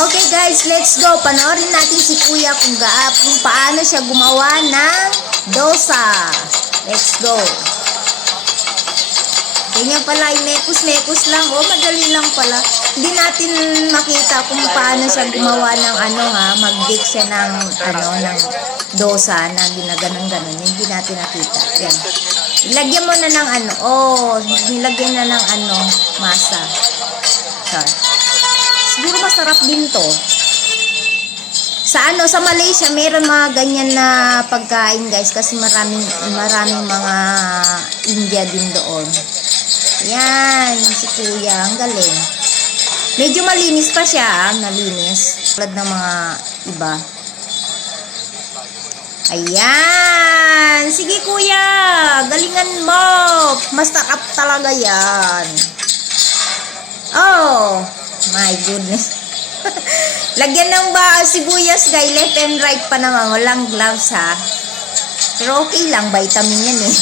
Okay guys, let's go. Panoorin natin si Kuya kung paano siya gumawa ng dosa. Let's go. Ganyan pala, mekos-mekos lang. Oh, madali lang pala. Hindi natin makita kung paano siya gumawa ng mag-bake siya ng ng dosa na ginaganon-ganon. Hindi natin nakita. Yan. Ilagyan mo na ng nilagyan na ng masa. Char. Siguro masarap din to. Sa Malaysia, meron mga ganyan na pagkain, guys, kasi maraming mga India din doon. Yan, si Kuya, ang galing. Medyo malinis pa siya, malinis. Tulad ng mga iba. Ayan! Sige Kuya, galingan mo! Masarap talaga yan. Oh, my goodness. Lagyan ng sibuyas, guys. Left and right pa naman. Walang gloves, ha. Pero okay lang. Vitamin yan, eh.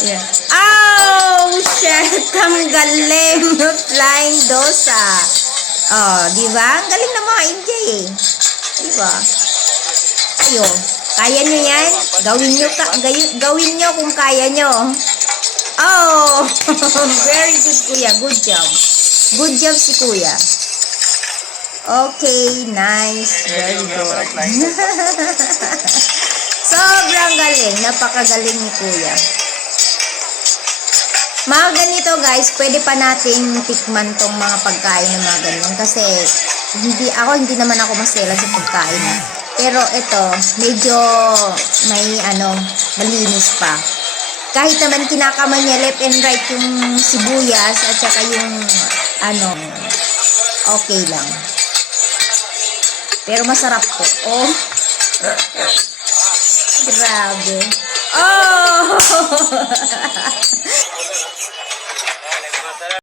Yeah. Oh, shit. Ang galing. Flying dosa. Oh, di ba? Ang galing ng mga India, eh. Di ba? Ayun. Kaya nyo yan? Gawin nyo kung kaya nyo. Oh, very good, Kuya. Good job. Good job si Kuya. Okay, nice. Very good. Sobrang galing. Napakagaling ni Kuya. Mga ganito, guys, pwede pa nating tikman tong mga pagkain ng mga ganyan. Kasi, hindi naman ako masela sa pagkain. Pero ito, medyo may malinis pa. Kahit naman kinakaman niya left and right yung sibuyas at saka yung okay lang. Pero masarap po. Oh. Grabe. Oh!